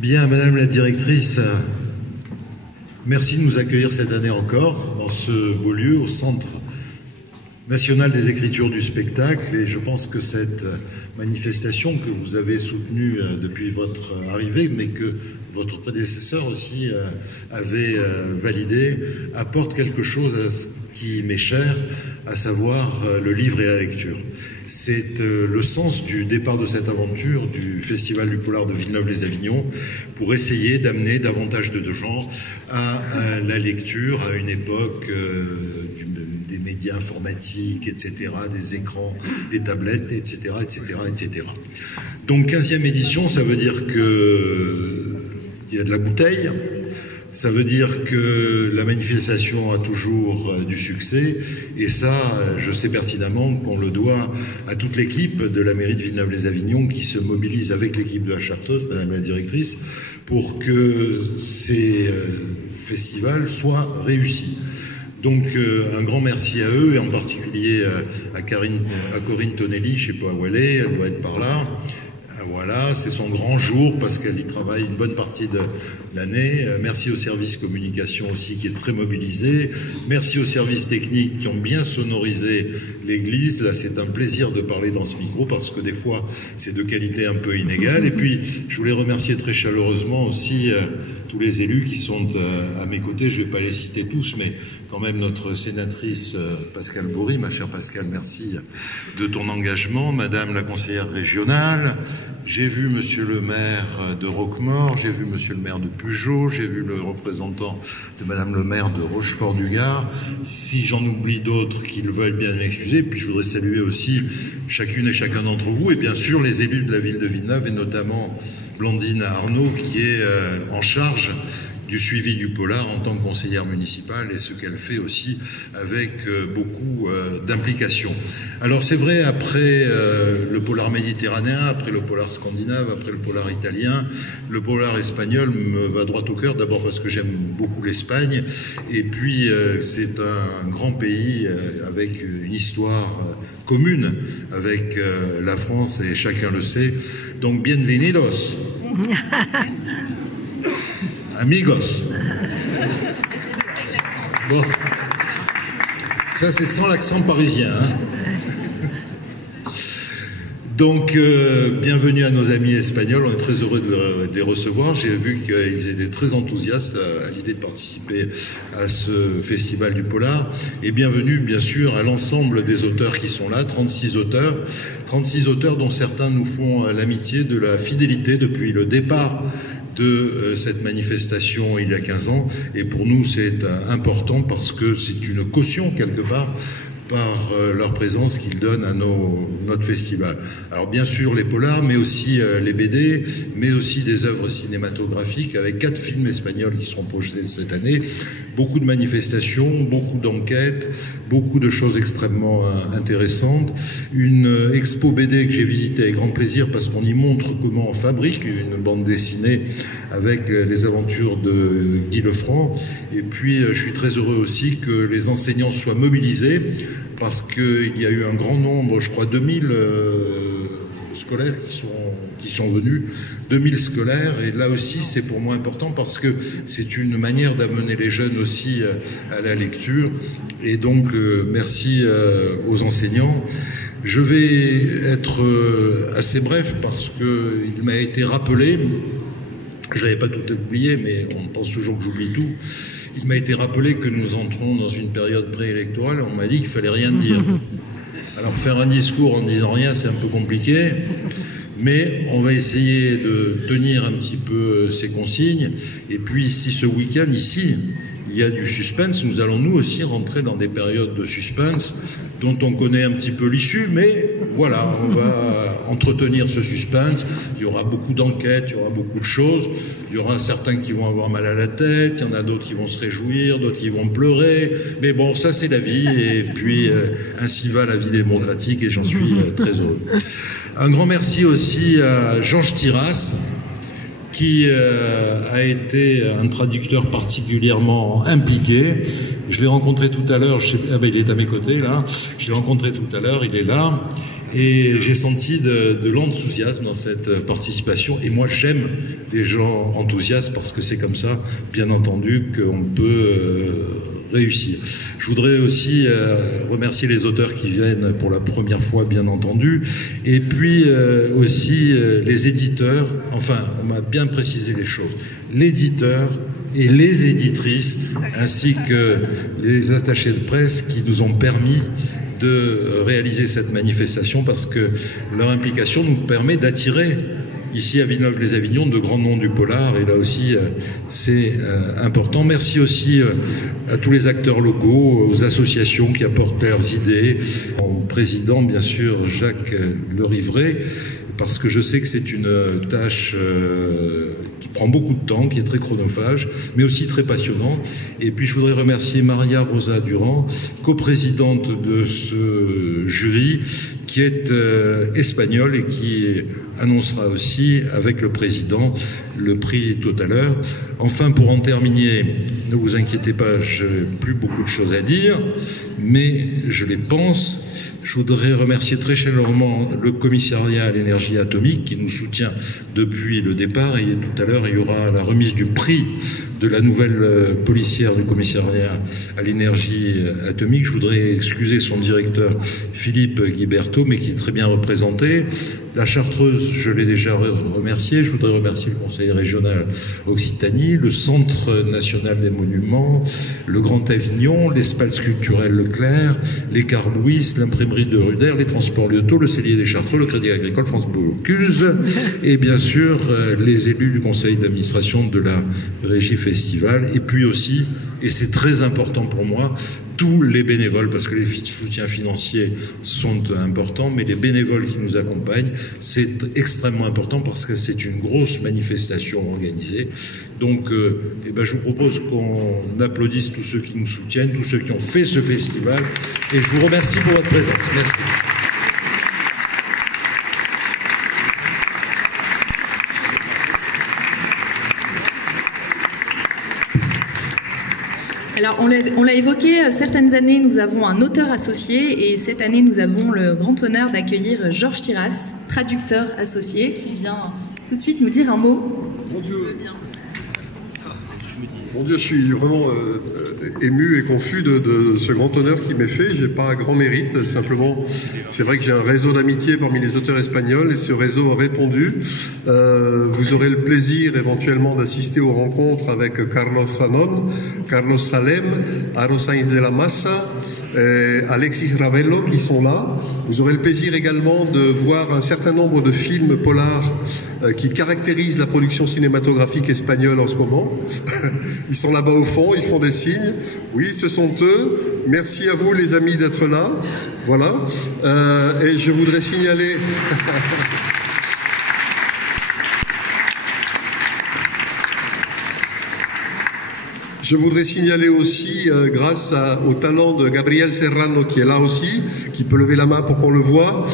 Bien, Madame la Directrice, merci de nous accueillir cette année encore dans ce beau lieu, au Centre national des écritures du spectacle. Et je pense que cette manifestation que vous avez soutenue depuis votre arrivée, mais que votre prédécesseur aussi avait validée, apporte quelque chose à ce qui m'est cher, à savoir le livre et la lecture. C'est le sens du départ de cette aventure du Festival du Polar de Villeneuve-les-Avignon pour essayer d'amener davantage de gens à la lecture à une époque des médias informatiques, etc., des écrans, des tablettes, etc., etc., etc. Donc 15e édition, ça veut dire qu'il y a de la bouteille. Ça veut dire que la manifestation a toujours du succès, et ça, je sais pertinemment qu'on le doit à toute l'équipe de la mairie de Villeneuve-les-Avignon qui se mobilise avec l'équipe de la Chartreuse, Madame la Directrice, pour que ces festivals soient réussis. Donc un grand merci à eux, et en particulier à Corinne Tonelli, je ne sais pas où elle est, elle doit être par là. Voilà, c'est son grand jour parce qu'elle y travaille une bonne partie de l'année. Merci au service communication aussi qui est très mobilisé. Merci aux services techniques qui ont bien sonorisé l'église. Là, c'est un plaisir de parler dans ce micro parce que des fois, c'est de qualité un peu inégale. Et puis, je voulais remercier très chaleureusement aussi tous les élus qui sont à mes côtés. Je ne vais pas les citer tous, mais quand même notre sénatrice Pascale Bory. Ma chère Pascale, merci de ton engagement. Madame la conseillère régionale, j'ai vu monsieur le maire de Roquemaure, j'ai vu monsieur le maire de Pujol, j'ai vu le représentant de madame le maire de Rochefort-du-Gard. Si j'en oublie d'autres, qu'ils veulent bien m'excuser. Puis je voudrais saluer aussi chacune et chacun d'entre vous, et bien sûr les élus de la ville de Villeneuve, et notamment Blandine Arnaud, qui est en charge du suivi du polar en tant que conseillère municipale, et ce qu'elle fait aussi avec beaucoup d'implication. Alors c'est vrai, après le polar méditerranéen, après le polar scandinave, après le polar italien, le polar espagnol me va droit au cœur, d'abord parce que j'aime beaucoup l'Espagne, et puis c'est un grand pays avec une histoire commune avec la France, et chacun le sait. Donc bienvenidos. Amigos. Bon, ça c'est sans l'accent parisien. Hein. Donc, bienvenue à nos amis espagnols, on est très heureux de les recevoir. J'ai vu qu'ils étaient très enthousiastes à l'idée de participer à ce festival du polar. Et bienvenue, bien sûr, à l'ensemble des auteurs qui sont là, 36 auteurs dont certains nous font l'amitié de la fidélité depuis le départ de cette manifestation il y a 15 ans, et pour nous c'est important parce que c'est une caution quelque part par leur présence qu'ils donnent à notre festival. Alors bien sûr les polars, mais aussi les BD, mais aussi des œuvres cinématographiques avec 4 films espagnols qui seront projetés cette année, beaucoup de manifestations, beaucoup d'enquêtes, beaucoup de choses extrêmement intéressantes. Une expo BD que j'ai visitée avec grand plaisir parce qu'on y montre comment on fabrique une bande dessinée avec les aventures de Guy Lefranc. Et puis je suis très heureux aussi que les enseignants soient mobilisés parce qu'il y a eu un grand nombre, je crois 2000 scolaires qui sont venus, 2000 scolaires, et là aussi c'est pour moi important parce que c'est une manière d'amener les jeunes aussi à la lecture, et donc merci aux enseignants. Je vais être assez bref parce qu'il m'a été rappelé, je n'avais pas tout oublié, mais on pense toujours que j'oublie tout. Il m'a été rappelé que nous entrons dans une période préélectorale, on m'a dit qu'il fallait rien dire. Alors faire un discours en disant rien, c'est un peu compliqué, mais on va essayer de tenir un petit peu ces consignes. Et puis si ce week-end ici, il y a du suspense, nous allons nous aussi rentrer dans des périodes de suspense dont on connaît un petit peu l'issue, mais voilà, on va entretenir ce suspense. Il y aura beaucoup d'enquêtes, il y aura beaucoup de choses. Il y aura certains qui vont avoir mal à la tête, il y en a d'autres qui vont se réjouir, d'autres qui vont pleurer. Mais bon, ça c'est la vie, et puis ainsi va la vie démocratique, et j'en suis très heureux. Un grand merci aussi à Georges Tiras, qui a été un traducteur particulièrement impliqué. Je l'ai rencontré tout à l'heure, il est à mes côtés là, je l'ai rencontré tout à l'heure, il est là, Et j'ai senti de l'enthousiasme dans cette participation. Et moi, j'aime les gens enthousiastes parce que c'est comme ça, bien entendu, qu'on peut réussir. Je voudrais aussi remercier les auteurs qui viennent pour la première fois, bien entendu, et puis aussi les éditeurs. Enfin, on m'a bien précisé les choses. L'éditeur et les éditrices, ainsi que les attachés de presse qui nous ont permis de réaliser cette manifestation, parce que leur implication nous permet d'attirer ici à Villeneuve-les-Avignon de grands noms du polar, et là aussi c'est important. Merci aussi à tous les acteurs locaux, aux associations qui apportent leurs idées, en président bien sûr Jacques Lerivray, parce que je sais que c'est une tâche qui prend beaucoup de temps, qui est très chronophage, mais aussi très passionnant. Et puis je voudrais remercier Maria Rosa Durand, coprésidente de ce jury, qui est espagnole et qui annoncera aussi avec le président le prix tout à l'heure. Enfin, pour en terminer, ne vous inquiétez pas, je n'ai plus beaucoup de choses à dire, mais je les pense. Je voudrais remercier très chaleureusement le commissariat à l'énergie atomique qui nous soutient depuis le départ. Et tout à l'heure, il y aura la remise du prix de la nouvelle policière du commissariat à l'énergie atomique. Je voudrais excuser son directeur Philippe Guiberto, mais qui est très bien représenté. La Chartreuse, je l'ai déjà remercié. Je voudrais remercier le Conseil régional Occitanie, le Centre national des monuments, le Grand Avignon, l'espace culturel Leclerc, les Carl Louis, l'imprimerie de Ruder, les transports Lyoto, le cellier des Chartreux, le Crédit Agricole, France Bocuse, et bien sûr les élus du conseil d'administration de la Régie Festival, et puis aussi, et c'est très important pour moi, tous les bénévoles, parce que les soutiens financiers sont importants, mais les bénévoles qui nous accompagnent, c'est extrêmement important parce que c'est une grosse manifestation organisée. Donc, je vous propose qu'on applaudisse tous ceux qui nous soutiennent, tous ceux qui ont fait ce festival, et je vous remercie pour votre présence. Merci. Alors, on l'a évoqué, certaines années, nous avons un auteur associé, et cette année, nous avons le grand honneur d'accueillir Georges Tiras, traducteur associé, qui vient tout de suite nous dire un mot. Mon Dieu, je suis vraiment ému et confus de ce grand honneur qui m'est fait. J'ai pas grand mérite, simplement, c'est vrai que j'ai un réseau d'amitié parmi les auteurs espagnols et ce réseau a répondu. Vous aurez le plaisir éventuellement d'assister aux rencontres avec Carlos Fanon, Carlos Salem, Aro Sainz de la Massa, Alexis Ravello qui sont là. Vous aurez le plaisir également de voir un certain nombre de films polars qui caractérisent la production cinématographique espagnole en ce moment. Ils sont là-bas au fond, ils font des signes. Oui, ce sont eux. Merci à vous les amis d'être là. Voilà. Et je voudrais signaler... Je voudrais signaler aussi, grâce au talent de Gabriel Serrano qui est là aussi, qui peut lever la main pour qu'on le voie,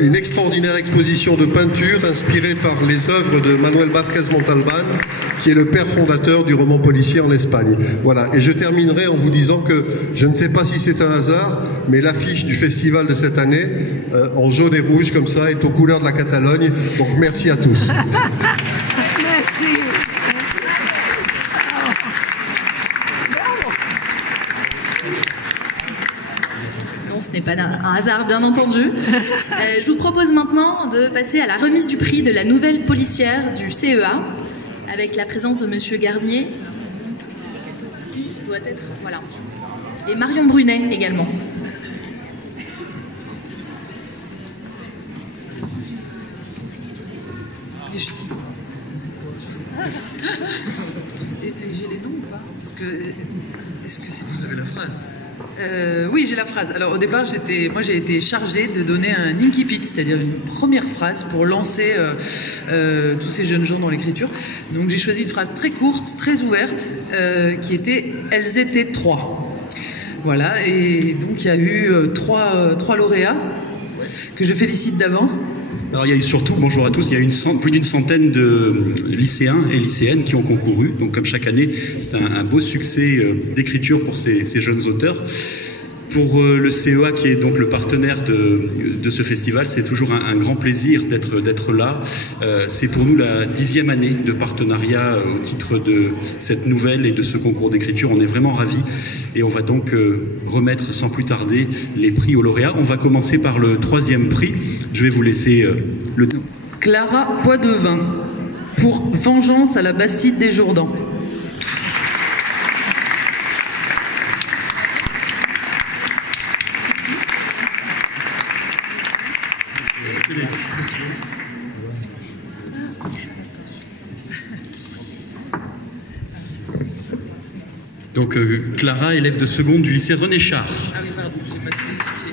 une extraordinaire exposition de peinture inspirée par les œuvres de Manuel Vázquez Montalbán, qui est le père fondateur du roman policier en Espagne. Voilà. Et je terminerai en vous disant que je ne sais pas si c'est un hasard, mais l'affiche du festival de cette année, en jaune et rouge comme ça, est aux couleurs de la Catalogne. Donc merci à tous. Merci. Ce n'est pas un hasard, bien entendu. Je vous propose maintenant de passer à la remise du prix de la nouvelle policière du CEA, avec la présence de Monsieur Garnier, qui doit être... Voilà. Et Marion Brunet également. J'ai les noms ou pas? Est-ce que c'est vous avez la phrase? Oui, j'ai la phrase. Alors au départ, j'ai été chargée de donner un incipit, c'est-à-dire une première phrase pour lancer tous ces jeunes gens dans l'écriture. Donc j'ai choisi une phrase très courte, très ouverte, qui était « Elles étaient 3 ». Voilà, et donc il y a eu trois lauréats que je félicite d'avance. Alors il y a eu surtout, bonjour à tous, il y a eu plus d'une centaine de lycéens et lycéennes qui ont concouru. Donc comme chaque année, c'est un beau succès d'écriture pour ces jeunes auteurs. Pour le CEA, qui est donc le partenaire de ce festival, c'est toujours un grand plaisir d'être là. C'est pour nous la 10e année de partenariat au titre de cette nouvelle et de ce concours d'écriture. On est vraiment ravis et on va donc remettre sans plus tarder les prix aux lauréats. On va commencer par le 3e prix. Je vais vous laisser le... Clara Poidevin, pour Vengeance à la Bastide des Jourdans. Donc Clara, élève de seconde du lycée René Char. Ah oui, pardon, je n'ai pas spécifié.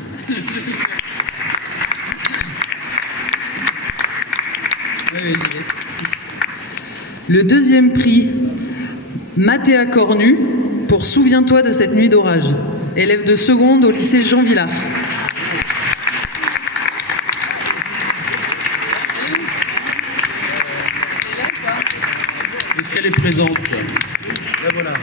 Le 2e prix, Mathéa Cornu, pour Souviens-toi de cette nuit d'orage. Élève de seconde au lycée Jean Villard. Est-ce qu'elle est présente? La voilà.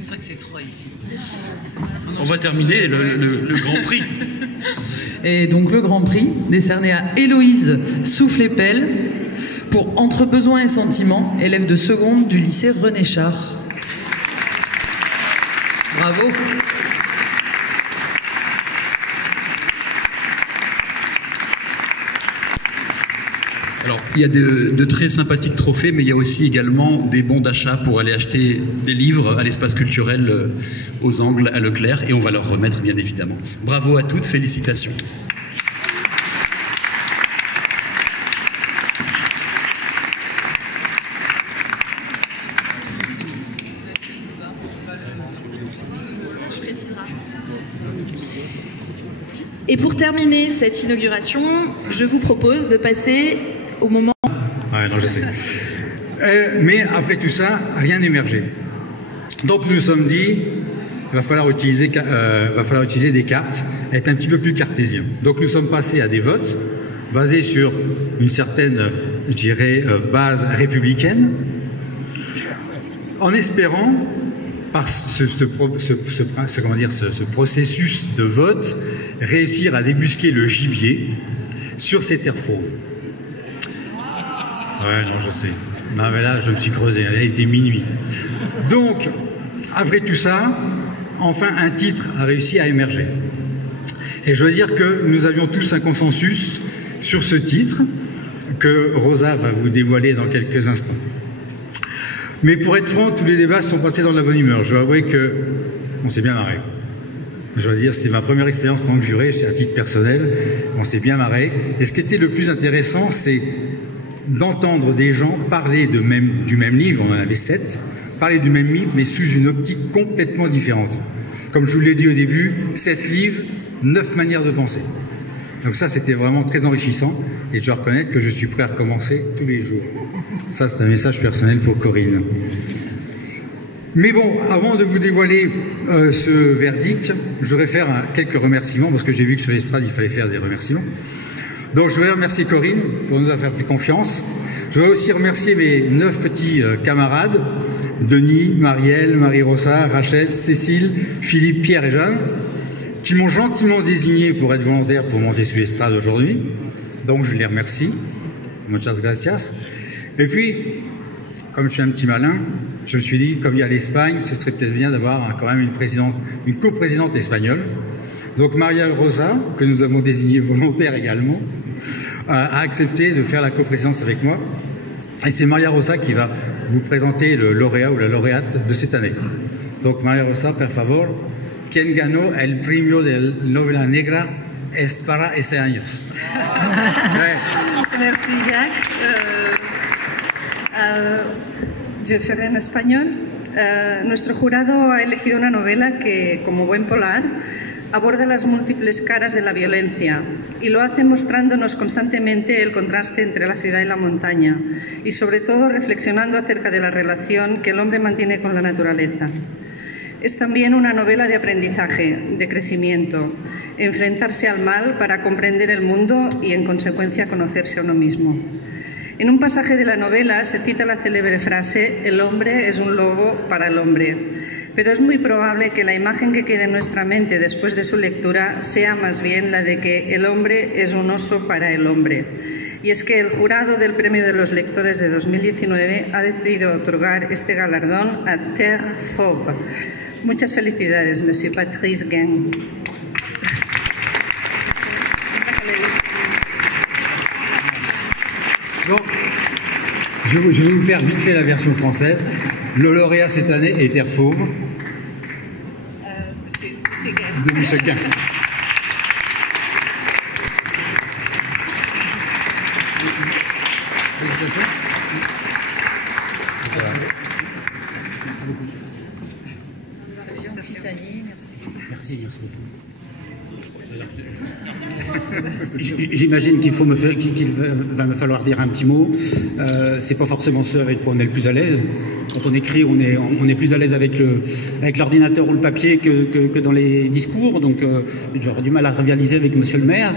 C'est vrai que c'est 3 ici. On va terminer le Grand Prix. Et donc le Grand Prix, décerné à Héloïse Soufflet-Pelle pour Entre besoins et sentiments, élève de seconde du lycée René Char. Bravo. Alors, il y a de très sympathiques trophées, mais il y a aussi également des bons d'achat pour aller acheter des livres à l'espace culturel aux Angles, à Leclerc, et on va leur remettre, bien évidemment. Bravo à toutes, félicitations. Et pour terminer cette inauguration, je vous propose de passer au moment... Ouais, non, je sais. Mais après tout ça, rien n'émergeait. Donc nous nous sommes dit, il va falloir utiliser des cartes, être un petit peu plus cartésien. Donc nous sommes passés à des votes basés sur une certaine, je dirais, base républicaine, en espérant, par ce processus de vote, réussir à débusquer le gibier sur ces terres fauves. Ouais, non, je sais. Non, mais là, je me suis creusé. Il était minuit. Donc, après tout ça, enfin, un titre a réussi à émerger. Et je veux dire que nous avions tous un consensus sur ce titre que Rosa va vous dévoiler dans quelques instants. Mais pour être franc, tous les débats se sont passés dans la bonne humeur. Je dois avouer qu'on s'est bien marré. Je dois dire, c'était ma première expérience en tant que juré, à titre personnel. On s'est bien marré. Et ce qui était le plus intéressant, c'est d'entendre des gens parler du même livre, on en avait 7, parler du même livre, mais sous une optique complètement différente. Comme je vous l'ai dit au début, 7 livres, 9 manières de penser. Donc ça, c'était vraiment très enrichissant. Et je dois reconnaître que je suis prêt à recommencer tous les jours. Ça, c'est un message personnel pour Corinne. Mais bon, avant de vous dévoiler ce verdict, je voudrais faire quelques remerciements, parce que j'ai vu que sur l'estrade, il fallait faire des remerciements. Donc je voudrais remercier Corinne pour nous avoir fait confiance. Je voudrais aussi remercier mes 9 petits camarades, Denis, Marielle, Marie-Rosa, Rachel, Cécile, Philippe, Pierre et Jeanne, qui m'ont gentiment désigné pour être volontaire pour monter sur l'estrade aujourd'hui. Donc je les remercie. Muchas gracias. Et puis, comme je suis un petit malin, je me suis dit, comme il y a l'Espagne, ce serait peut-être bien d'avoir quand même une coprésidente espagnole. Donc Marielle Rosa, que nous avons désignée volontaire également, a accepté de faire la coprésidence avec moi. Et c'est Maria Rosa qui va vous présenter le lauréat ou la lauréate de cette année. Donc Maria Rosa, per favor, quien ganó el premio de novela negra para este año? Merci Jacques. Je ferai en español. Nuestro jurado ha elegido una novela que, como buen polar, aborda las múltiples caras de la violencia y lo hace mostrándonos constantemente el contraste entre la ciudad y la montaña y sobre todo reflexionando acerca de la relación que el hombre mantiene con la naturaleza. Es también una novela de aprendizaje, de crecimiento, enfrentarse al mal para comprender el mundo y en consecuencia conocerse a uno mismo. En un pasaje de la novela se cita la célebre frase «El hombre es un lobo para el hombre», pero es muy probable que la imagen que quede en nuestra mente después de su lectura sea más bien la de que el hombre es un oso para el hombre. Y es que el jurado del Premio de los Lectores de 2019 ha decidido otorgar este galardón a Terre Fauve. Muchas felicidades, Monsieur Patrice Guin. Donc, je vais vous faire vite fait la version française. Le lauréat cette année est Terre Fauve de M. Guin. Merci beaucoup. J'imagine qu'il va me falloir dire un petit mot. C'est pas forcément ce avec quoi on est le plus à l'aise. Quand on écrit, on est plus à l'aise avec l'ordinateur ou le papier que dans les discours. Donc j'aurais du mal à rivaliser avec Monsieur le maire.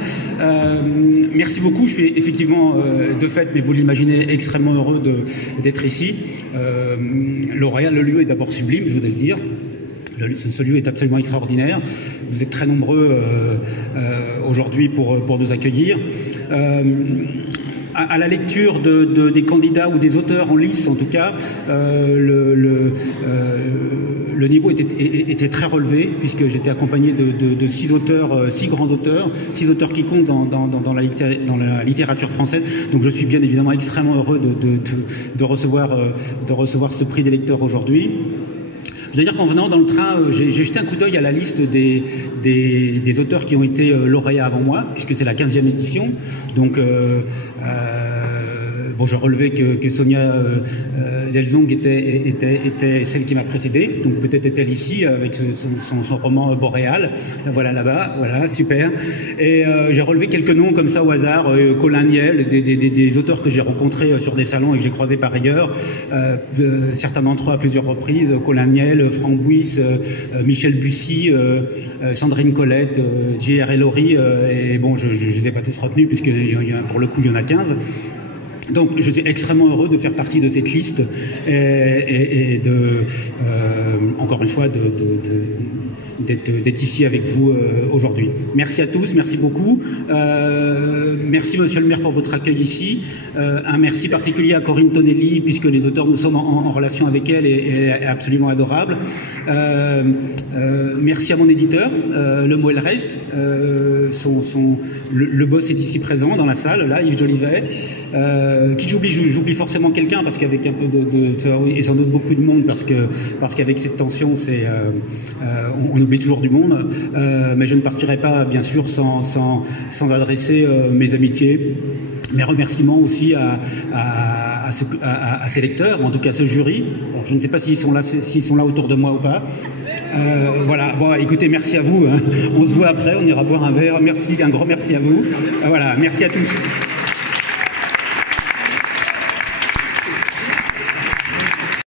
Merci beaucoup. Je suis effectivement de fait, mais vous l'imaginez, extrêmement heureux d'être ici. Lauréat, le lieu est d'abord sublime, je voudrais le dire. Ce lieu est absolument extraordinaire. Vous êtes très nombreux aujourd'hui pour nous accueillir. À la lecture des candidats ou des auteurs en lice, en tout cas, le niveau était très relevé, puisque j'étais accompagné de 6 auteurs, 6 grands auteurs, 6 auteurs qui comptent dans la littérature française. Donc je suis bien évidemment extrêmement heureux de recevoir ce prix des lecteurs aujourd'hui. Je veux dire qu'en venant dans le train, j'ai jeté un coup d'œil à la liste des auteurs qui ont été lauréats avant moi, puisque c'est la 15e édition. Donc, bon, je relevais que Sonia Delzong était celle qui m'a précédée, donc peut-être est-elle ici avec son roman Boréal. Voilà, là-bas, voilà, super. Et j'ai relevé quelques noms comme ça au hasard, Colin Niel, des auteurs que j'ai rencontrés sur des salons et que j'ai croisés par ailleurs, certains d'entre eux à plusieurs reprises, Colin Niel, Franck Buis, Michel Bussy, Sandrine Colette, J.R. Laurie, et bon, je ne les ai pas tous retenus puisque pour le coup il y en a 15. Donc je suis extrêmement heureux de faire partie de cette liste et encore une fois d'être ici avec vous aujourd'hui. Merci à tous, merci beaucoup. Merci Monsieur le maire pour votre accueil ici. Un merci particulier à Corinne Tonelli, puisque les auteurs, nous sommes en relation avec elle et elle est absolument adorable. Merci à mon éditeur, Le Mot et le Reste. Le boss est ici présent dans la salle, là, Yves Jolivet. Qui j'oublie forcément quelqu'un, parce qu'avec un peu et sans doute beaucoup de monde, parce qu'avec cette tension, on oublie toujours du monde. Mais je ne partirai pas, bien sûr, sans adresser mes amitiés, mes remerciements aussi à ces lecteurs, en tout cas à ce jury. Alors, je ne sais pas s'ils sont là autour de moi ou pas. Voilà, bon, écoutez, merci à vous, hein. On se voit après, on ira boire un verre. Merci, un grand merci à vous. Voilà, merci à tous.